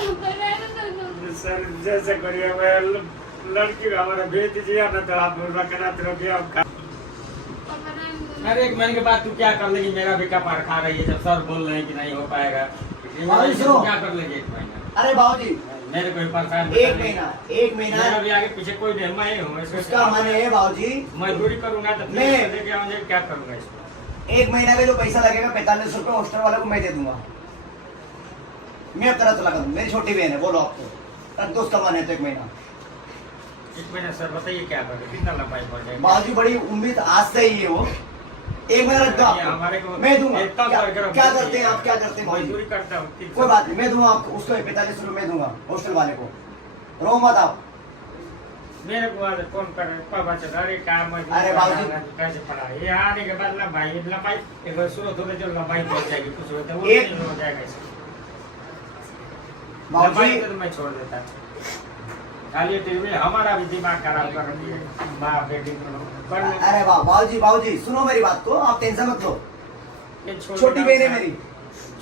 Sir जैसे करिए लड़की हमारा भेज दीजिए ना तो आप रखना तो रखिए आप। अरे 1 महीने के बाद तू क्या कर लेगी? मेरा भी कपार खा रही है जब सर बोल रहे हैं कि नहीं हो पाएगा। क्या कर लेगी 1 महीना? अरे बाबूजी मेरे कोई परेशान 1 महीना मेरा भी आगे पीछे कोई नहीं, मैं हूँ उसका मन है बाबूजी। मजदूरी करूंगा तो मैं लेके आऊंगा, क्या करूंगा इसमें? 1 महीना का जो पैसा लगेगा 45 रुपए हॉस्टल वाले को मैं दे दूंगा। मैं तरह चला करूँ, मेरी छोटी बहन है, बोलो आपको तब तो उसका मन है तो 1 महीना। 1 महीना सर बताइए क्या करें, कितना लंबाई पड़ जाएगा? बाबूजी बड़ी उम्मीद आज से ही है वो। 1 महीना रख दो हमारे को मैं दूंगा। क्या करते हैं आप? क्या करते हैं? मजदूरी करता हूँ। कोई बात नहीं, मैं दूंगा आपको, उसको 45 रुपए मैं दूंगा हॉस्टल वाले को। रो मत आप। मेरे को आज फोन कर पापा चल अरे काम है। अरे बाबूजी कैसे पढ़ा ये आने के बाद लंबाई एक बार शुरू होते जो लंबाई पड़ जाएगी कुछ होता है वो एक नहीं हो जाएगा इसमें। बाबूजी तो मैं छोड़ देता खाली टीवी हमारा भी दिमाग खराब कर रही है माँ बेटी को। अरे बाबूजी सुनो मेरी बात को, आप टेंशन मत लो। छोटी बहन है मेरी।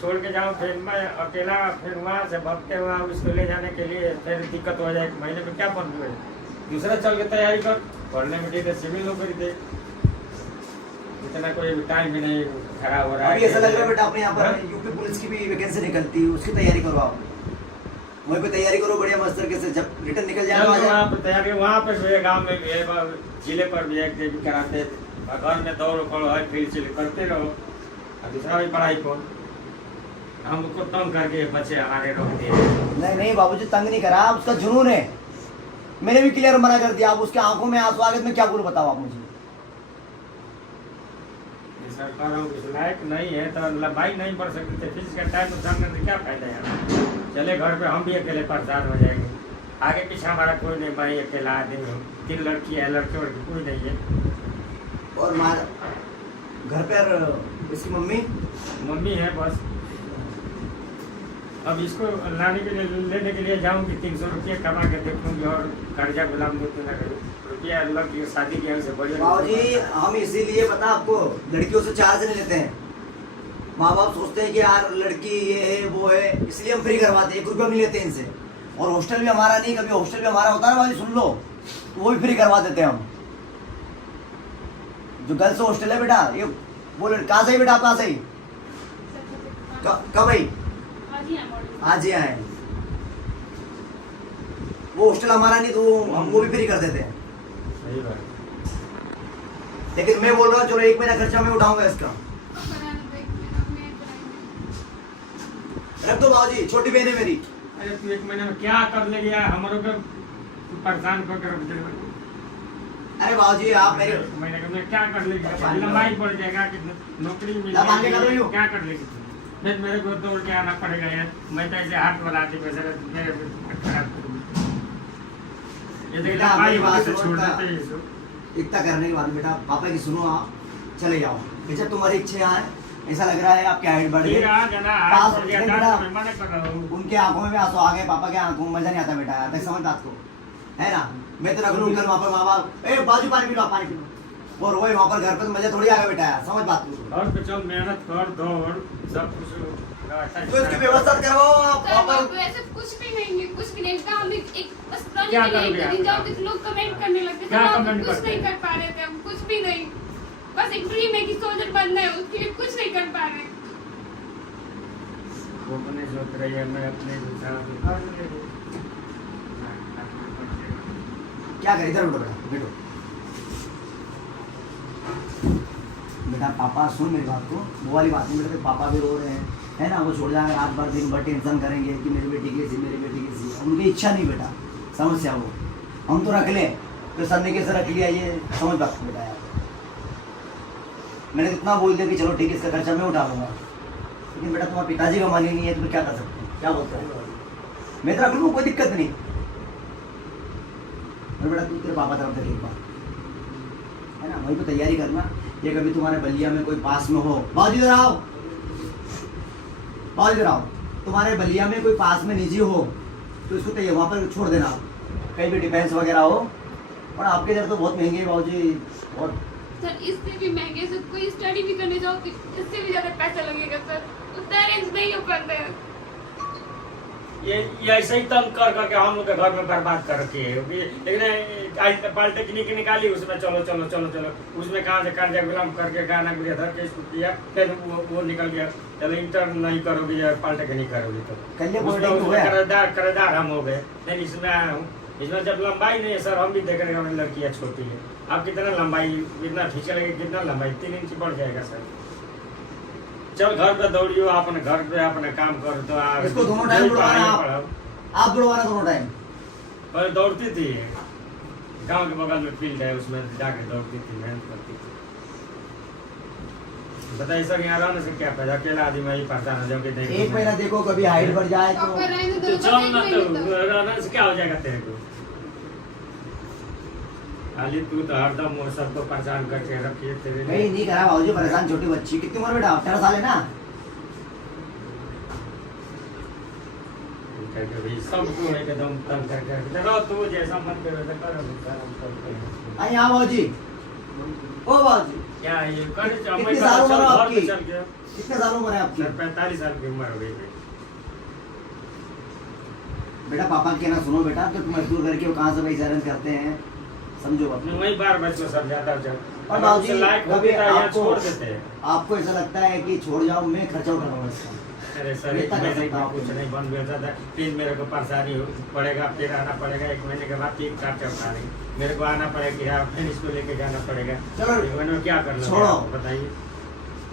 छोड़ के जाओ फिर मैं अकेला, फिर वहाँ से भगते हुआ उसको ले जाने के लिए फिर दिक्कत हो जाए। महीने में क्या पढ़ लूँ? दूसरा चल के तैयारी कर, पढ़ने में ठीक है सिविल नौकरी दे, इतना कोई टाइम भी नहीं खराब हो रहा है। अभी ऐसा लग रहा है बेटा अपने यहाँ पर यूपी पुलिस की भी वैकेंसी निकलती है, उसकी तैयारी करो आप। वहीं पे तैयारी करो बढ़िया मस्त तरीके से, जब रिटर्न निकल जाएगा वहाँ पर तैयारी, वहाँ पर भी गाँव में भी है, जिले पर भी एक भी कराते, घर में दौड़ पड़ो है फिर चिल करते रहो। दूसरा भी पढ़ाई कौन हमको तंग करके बच्चे हमारे रोकते हैं। नहीं बाबूजी तंग नहीं करा, उसका जुनून है। मैंने भी क्लियर मना कर दिया। अब उसके आंखों में आंसू आ गए, मैं क्या बोलूं बताओ आप मुझे। सरकार लायक नहीं है तो लंबाई नहीं बढ़ सकती थे, फिजिक्स का टाइम तो जानने से क्या फायदा है? चले घर पे हम भी अकेले परेशान हो जाएंगे, आगे पीछे हमारा कोई नहीं, भाई अकेला आदमी हूँ, 3 लड़की है, लड़के वड़के कोई नहीं है। और मार घर पर इसकी मम्मी है बस। अब इसको लाने के लिए लेने के लिए जाऊंगी 300 रुपये कमा के देखूंगी और कर्जा गुलाम मुझे न करूँ रुपया लग शादी के से बढ़िया। बाबूजी हम इसीलिए पता आपको लड़कियों से चार्ज नहीं लेते हैं। माँ बाप सोचते हैं कि यार लड़की ये है वो है, इसलिए हम फ्री करवाते हैं, 1 रुपया नहीं लेते इनसे। और हॉस्टल भी हमारा नहीं, कभी हॉस्टल भी हमारा होता है ना बाबूजी, सुन लो, तो वो भी फ्री करवा देते हैं हम। जो गर्ल्स हॉस्टल है बेटा, ये वो कहाँ से बेटा, आप कहाँ से कब भाई? आज ही आए। वो हॉस्टल हमारा नहीं तो हम वो भी फ्री कर देते हैं। सही बात। लेकिन मैं बोल रहा हूँ चलो 1 महीना खर्चा मैं उठाऊंगा इसका। रख दो बाबूजी, छोटी बहन है मेरी। अरे तू 1 महीने में क्या कर लेगी यार, हमारों को परेशान कर रख दे। अरे बाबूजी आप मेरे महीने में क्या कर लेगी? लंबाई बढ़ जाएगा कि नौकरी मिल क्या कर लेगी? फिर मेरे को दौड़ के आना पड़ेगा यार, मैं तो ऐसे हाथ वालाती ये तो छोड़ देते हैं। इतना करने के बाद बेटा पापा की सुनो, आप चले जाओ। जब तुम्हारी इच्छा है, ऐसा लग रहा है आपकी हाइट बढ़ गई, उनके आंखों में भी आंसू आ गए, पापा के आंखों में मजा नहीं आता बेटा, आता समझ बात को है ना। मैं तो रख लूँ कल वहाँ पर माँ बाप बाजू पानी पी लो, पानी पी लो, और वही वहाँ पर घर पर मजा थोड़ी आ गया बेटा, समझ बात को। और कुछ मेहनत कर दौड़ सब कुछ तो इसकी व्यवस्था करवाओ आप वहाँ पर। ऐसा कुछ भी नहीं है, कुछ भी नहीं। हम एक बस क्या करोगे जाओ तो लोग कमेंट करने लगते थे, हम कुछ नहीं कर पा रहे थे, हम कुछ भी नहीं। बस एक ड्रीम है कि सोल्जर बनना है, उसके लिए कुछ नहीं कर पा रहे। वो अपने सोच रही है, मैं अपने क्या करें? इधर उठो बेटा, बैठो बेटा। पापा सुन मेरी बात को, वो वाली बात नहीं बेटा, पापा भी रो रहे हैं है ना। वो छोड़ जाएंगे, रात भर दिन भर टेंशन करेंगे कि मेरी बेटी कैसी, मेरी बेटी कैसी। उनकी इच्छा नहीं बेटा, समस्या वो हम तो रख लें तो सर कैसे रख लिया, ये समझ बात बेटा यार। मैंने इतना बोल दिया कि चलो ठीक है इसका खर्चा मैं उठा लूँगा, लेकिन बेटा तुम्हारे पिताजी का मन ही नहीं है, तो क्या कर सकते हैं? क्या बोलते हैं? मैं तो रख लूँ, कोई दिक्कत नहीं। और बेटा तू तेरे पापा तरफ देख एक बार है ना, वही तो तैयारी करना। ये कभी तुम्हारे बलिया में कोई पास में हो, बाजू इधर आओ, बाजू इधर आओ, तुम्हारे बलिया में कोई पास में निजी हो तो इसको तैयार वहाँ पर छोड़ देना, कहीं भी डिफेंस वगैरह हो। और आपके इधर तो बहुत महंगे है बाबूजी, और सर इससे भी महंगे सर, कोई स्टडी भी करने जाओ कि इससे भी ज्यादा पैसा लगेगा सर, उतना अरेंज नहीं हो पाता है। ये ऐसे ही तंग कर करके हम लोग के घर में बर्बाद कर रखे है। लेकिन आज पॉलिटेक्निक निकाली, उसमें चलो चलो चलो चलो, उसमें कहाँ से कर्जा गुलाम करके गाना गुड़िया धर के इसको किया, फिर वो निकल गया। चलो इंटर नहीं करोगे या पॉलिटेक्निक करोगे तो कराधार हम हो गए। नहीं इसमें आया हूँ, इसमें जब लंबाई नहीं है सर, हम भी देख रहे हैं हमारी लड़कियाँ छोटी है। आप कितना लंबाई इतना खींचेंगे, कितना लंबाई 3 इंच बढ़ जाएगा सर। चल घर पे दौड़ियो, अपने घर पे अपने काम करो तो इसको दोनों टाइम बुलवाना, आप बुलवाना दोनों टाइम। पहले दौड़ती थी, गांव के बगल में फील्ड है, उसमें जाके दौड़ती थी, मेहनत करती थी। बताइए सर यहाँ रहने से क्या फायदा, अकेला आदमी वही परेशान हो जाओगे। एक महीना देखो कभी हाइट बढ़ जाए तो पापा रहने दो, तो चल ना, बस एक महीने तो रहने से क्या हो जाएगा तेरे को। खाली तू तो हरदम वो सबको परेशान करके रखिए तेरे लिए। नहीं करा भाजी परेशान। छोटी बच्ची कितनी उम्र बेटा? 18 साल है ना? सबको एकदम तंग करके देखो, तू जैसा मन करे वैसा करो। आई यहाँ भाजी, ओ भाजी क्या ये कर कितनी साल उम्र है आपकी? चल गया कितने साल उम्र है आपकी? सर 45 साल की उम्र हो गई है। बेटा पापा के ना सुनो बेटा, तो मजदूर करके वो कहाँ से पैसा अरेंज करते हैं, समझो बात। वही बार बच्चों समझाता हूँ जब और बाबूजी लायक कभी होती है यहाँ आपको छोड़ देते हैं। आपको ऐसा लगता है कि छोड़ जाओ, मैं खर्चा उठा लूंगा इसका? अरे सर एक महीने का कुछ नहीं बन गया था, फिर मेरे को परेशानी पड़ेगा, फिर आना पड़ेगा 1 महीने के बाद, फिर खर्चा उठा लेंगे, मेरे को आना पड़ेगा, फिर इसको लेके जाना पड़ेगा। चलो 1 महीने में क्या करना छोड़ो, बताइए।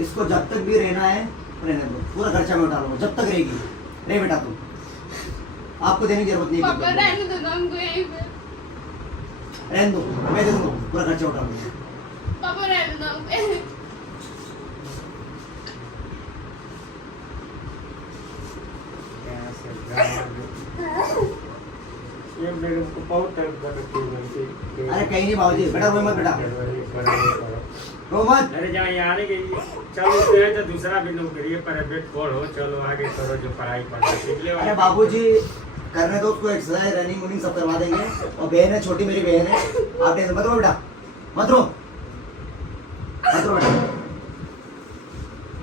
इसको जब तक भी रहना है रहने दो, पूरा खर्चा मैं उठा लूंगा जब तक रहेगी। नहीं बेटा तुम, आपको देने की जरूरत नहीं पापा है, रहने दो ना हमको यहीं पे। रहने दो, मैं दे दूंगा, पूरा खर्चा उठा लूंगा। पापा रहने दो हमको। ये मेरे को बहुत तंग कर रखी है। अरे कहीं नहीं बाबूजी, बेटा रो मत बेटा, रो मत। अरे जहाँ यहाँ आने के चलो गए तो दूसरा भी नौकरी है, प्राइवेट पढ़ो, चलो आगे करो जो पढ़ाई पढ़ो। अरे बाबूजी करने दो उसको, एक्सरसाइज रनिंग वनिंग सब करवा देंगे। और बहन है छोटी, मेरी बहन है, आप टेंशन मत रो बेटा, मत रो बेटा।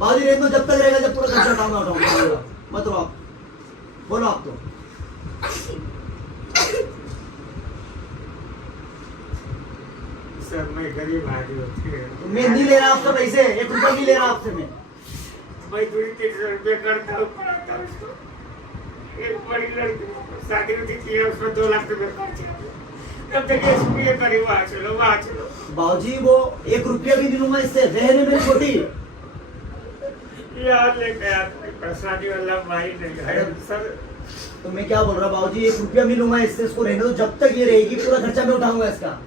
बाबूजी रहने दो जब तक रहेगा, जब पूरा खर्चा उठाऊंगा। मत रो आप, बोलो आप तो। सर मैं गरीब आदमी होती है, मैं नहीं ले रहा आपसे पैसे, 1 रुपया नहीं ले रहा आपसे मैं। मैं 200-300 रुपये करता हूँ, पढ़ाता हूँ उसको। एक बड़ी लड़की शादी होती थी, उसमें 2 लाख रुपये खर्च किया। तब तक ये करी, वहाँ चलो। बाबूजी वो 1 रुपया भी नहीं लूंगा इससे, बहन है मेरी छोटी। यार लेके परेशानी वाला भाई नहीं है सर। तो मैं क्या बोल रहा हूँ बाबूजी, 1 रुपया भी लूंगा इससे, इसको रहने दो जब तक ये रहेगी, पूरा खर्चा मैं उठाऊंगा इसका।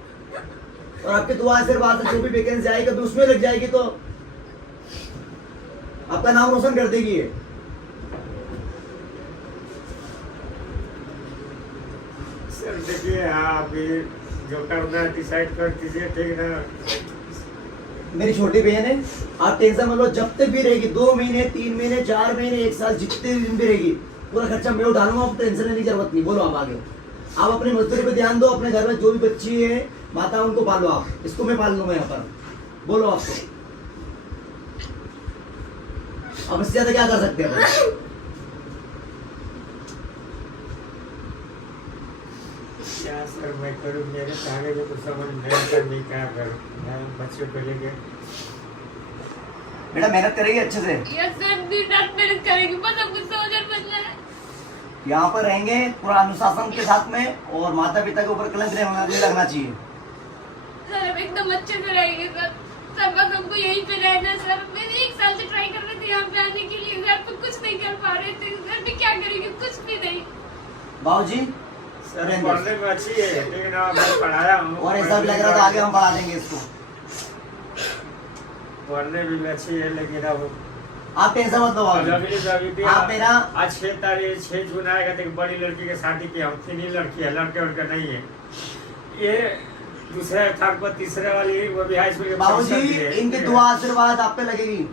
और आपके दुआ आशीर्वाद से जो भी वैकेंसी आएगी कभी उसमें लग जाएगी तो आपका नाम रोशन कर देगी ये। सर देखिए आप जो करना है डिसाइड कर दीजिए, ठीक ना। मेरी छोटी बहन है, आप टेंशन मत लो, जब तक भी रहेगी 2 महीने 3 महीने 4 महीने 1 साल जितने दिन भी रहेगी, पूरा खर्चा मैं उठा लूंगा, आप टेंशन लेने की जरूरत नहीं। बोलो आप आगे, आप अपनी मजदूरी पे ध्यान दो, अपने घर में जो भी बच्ची है माता उनको पालो आप, इसको मैं पाल लूंगा यहाँ पर। बोलो आपको, अब इससे ज्यादा क्या कर सकते हैं अपन? क्या सर मैं करूँ, मेरे सारे में कुछ समझ नहीं क्या करूँ, मैं बच्चों को लेके। बेटा मेहनत करेगी अच्छे से, यस सर, दिन रात मेहनत करेंगे, बस हमको सोल्जर बनना है। यहाँ पर रहेंगे पूरा अनुशासन के साथ में, और माता पिता के ऊपर कलंक नहीं लगना चाहिए। सर हम एकदम अच्छे से रहेंगे सर, सब बस हमको यहीं पे रहना है सर। मैंने 1 साल से ट्राई कर रहे थे यहाँ पे आने के लिए, घर पे कुछ नहीं कर पा रहे थे, घर पे क्या करेंगे, कुछ भी नहीं। बाबूजी सर पढ़ने में अच्छी है, लेकिन मैं पढ़ाया हूँ, और ऐसा भी लग रहा था आगे हम पढ़ा देंगे इसको। पढ़ने भी अच्छी है, लेकिन अब आप टेंशन मत लो बाबूजी, आप मेरा आज 6 जून आएगा तो एक बड़ी लड़की की शादी की, हम 3 ही लड़की है, लड़के नहीं है। ये दूसरे थर्ड पर तीसरे वाली वो भी हाई स्कूल के बाबूजी प्रोफेसर भी है। इनकी दुआ आशीर्वाद आप पे लगेगी,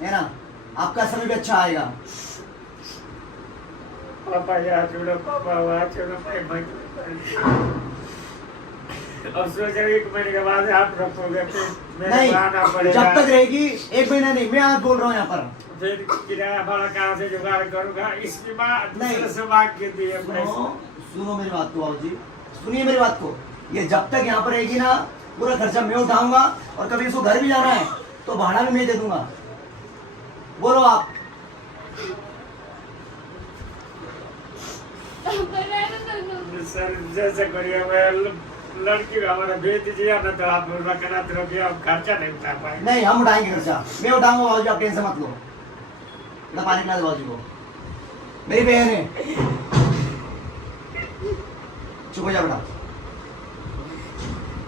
है ना, आपका समय भी अच्छा आएगा। पापा यहाँ छोड़ो, पापा वहाँ छोड़ो, अब सोच रहे 1 महीने के बाद आप रखोगे फिर मेरे नहीं, को आना पड़ेगा। जब तक रहेगी 1 महीना नहीं, मैं आज बोल रहा हूँ यहाँ पर। फिर किराया भाड़ा कहाँ से जुगाड़ करूँगा? इसकी बात नहीं। दूसरे से मांग के दिए पैसे। सुनो मेरी बात को बाबूजी, सुनिए मेरी बात को। ये जब तक यहाँ पर रहेगी ना, पूरा खर्चा मैं उठाऊंगा, और कभी इसको घर भी जाना है तो भाड़ा भी मैं दे दूंगा। बोलो आप। सर जैसे करिए, मैं लड़की हमारा भेज दीजिए ना, तो आप रखना तो रखिए, आप खर्चा नहीं उठा पाएंगे। नहीं, हम उठाएंगे खर्चा, मैं उठाऊंगा बाबूजी, आप टेंशन मत लो। ना पानी पिला दो बाबूजी को, मेरी बहन है। चुप हो जा बेटा।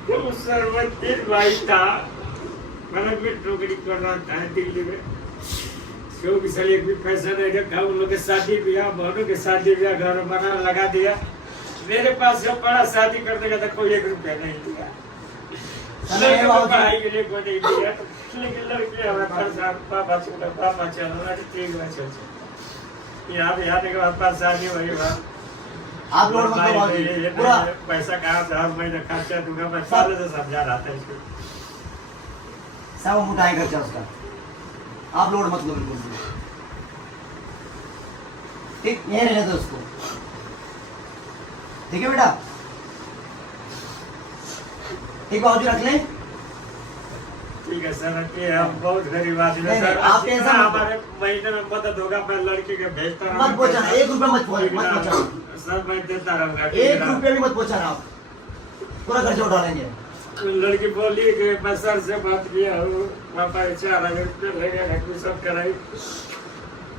तो सर मैं 3 भाई था, मैंने भी नौकरी कर रहा था दिल्ली में। क्यों भी सर एक भी पैसा नहीं रखा, उन लोग के शादी ब्याह, बहनों के शादी ब्याह घर बना लगा दिया। मेरे पास जब बड़ा शादी करने का था, कोई 1 रुपया नहीं दिया। समय बाबूजी। पढ़ाई के लिए कोई नहीं दिया, तो लेकिन लड़की हमारे परेशान, पापा चलो पापा चलो, अरे ठीक है चल। यहाँ भी आने के बाद पास शादी वही बात। आप लोड मत लो बाबूजी, पूरा पैसा कहाँ से हर महीने खर्चा दूंगा, मैं पहले से समझा रहा था इसको। सब हम उठाएं खर्चा उसका, आप लोड मत लो बिल्कुल भी। ठीक, यही रहने दो उसको, ठीक है बेटा? ठीक बाबूजी, रख लें। ठीक है सर, कि हम बहुत गरीब आदमी हैं नहीं, सर। आप टेंशन मत लो। हमारे महीने में मदद होगा, मैं लड़की के भेजता रहूंगा। मत पहुंचाना, 1 रुपया मत पहुंचाना, सर मैं देता रहूंगा। 1 रुपया भी मत पहुंचाना, आप पूरा खर्चा उठा लेंगे। लड़की बोली कि मैं सर से बात किया हूँ, पापा 4000 रुपये लगेगा, सब कराई।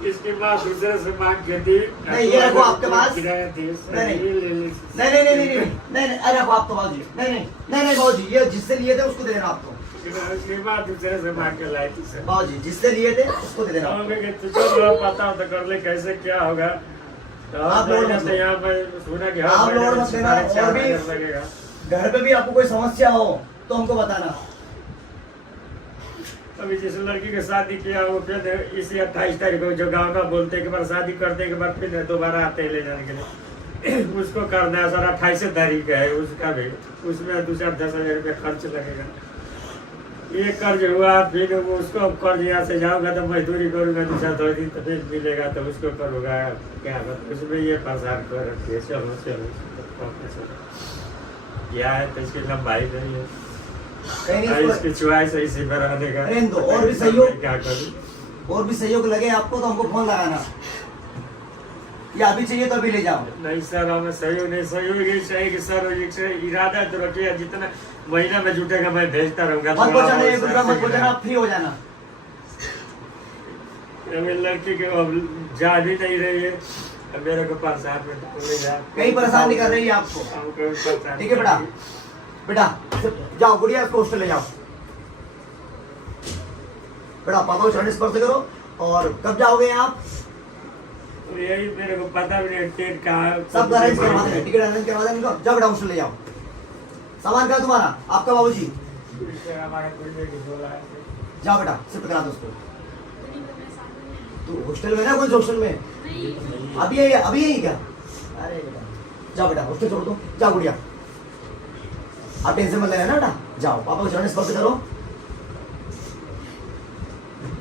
इसके बाद दूसरे से मांग के दी। नहीं, ये रखो आपके पास। किराया दी। नहीं, ये ले ली। नहीं, अरे आप तो बाबूजी, नहीं बाबूजी, ये जिससे लिए थे उसको दे देना आपको। उसके बाद दूसरे से मांग के लाई थी सर। बाबूजी जिससे लिए थे उसको दे देना आपको। तुझे पता हो तो कर ले, कैसे क्या होगा। तो आप लोड मत लो। यहाँ पर सुना कि आप लोड मत लेना, और भी लगेगा। घर पे भी आपको कोई समस्या हो तो हमको बताना। अभी जिस लड़की के शादी किया वो फिर इसी 28 तारीख को जो गाँव का बोलते के बाद शादी करने के बाद फिर दोबारा आते हैं ले जाने के लिए। उसको करना है सर, 28 तारीख है उसका भी, उसमें 2-10,000 रुपये खर्च लगेगा। ये कर्ज हुआ, फिर वो उसको कर्ज यहाँ से जाऊंगा तो मजदूरी करूंगा 2-4 दिन, तो फिर मिलेगा तो उसको करूँगा क्या, उसमें ये परेशान कर रखी है। चलो क्या है तो इसकी लंबाई नहीं है, कहीं नहीं इसकी चॉइस है, इसी पर रहने का। रहने दो, और भी सहयोग, क्या करूँ? और भी सहयोग लगे आपको तो हमको फोन लगाना, या अभी चाहिए तो अभी ले जाओ। नहीं सर, हमें सहयोग नहीं, सहयोग ये चाहिए कि सर एक इरादा तो रखिए, जितना महीना में जुटेगा मैं भेजता रहूंगा। मत पहुंचाना, 1 रुपया मत पहुंचाना, आप फ्री हो जाना। लड़की के अब जा भी नहीं रही है, मेरे को पास साथ में ले जा, कहीं परेशान नहीं कर रही है आपको, ठीक है बेटा? बेटा जाओ, गुड़िया इसको हॉस्टल ले जाओ। बेटा पापा को चरण स्पर्श करो। और कब जाओगे आप? यही मेरे को पता भी नहीं टिकट कहाँ, सब अरेंज करवा देंगे, टिकट अरेंज करवा देंगे। जाओ बेटा हॉस्टल ले जाओ। सामान क्या है तुम्हारा? आपका बाबूजी? हमारे बोला है। जाओ बेटा, शिफ्ट करा दो उसको। तू हॉस्टल में ना, कोई हॉस्टल में अभी यही क्या? अरे बेटा जाओ बेटा, हॉस्टल छोड़ दो, जाओ गुड़िया, आप टेंशन मत लेना ना बेटा, जाओ पापा को चरण स्पर्श करो।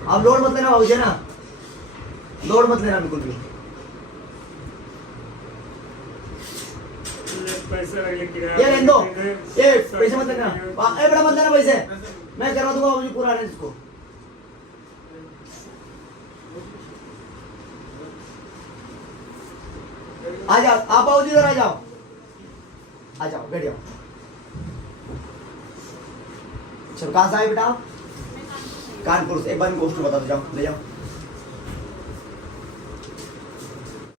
आप लोड मत लेना बाबूजी, ना लोड मत लेना बिल्कुल भी। ये रहने दो, ये पैसे मत लेना, ए बेटा मत लेना पैसे, मैं करवा दूंगा बाबूजी पूरा अरेंज को। आ जाओ आप बाबूजी, इधर आ जाओ, आ जाओ, बैठ जाओ। चलो कहाँ से आए बेटा? कानपुर से। एक बार गोष्ठ बता दो, जाओ ले जाओ।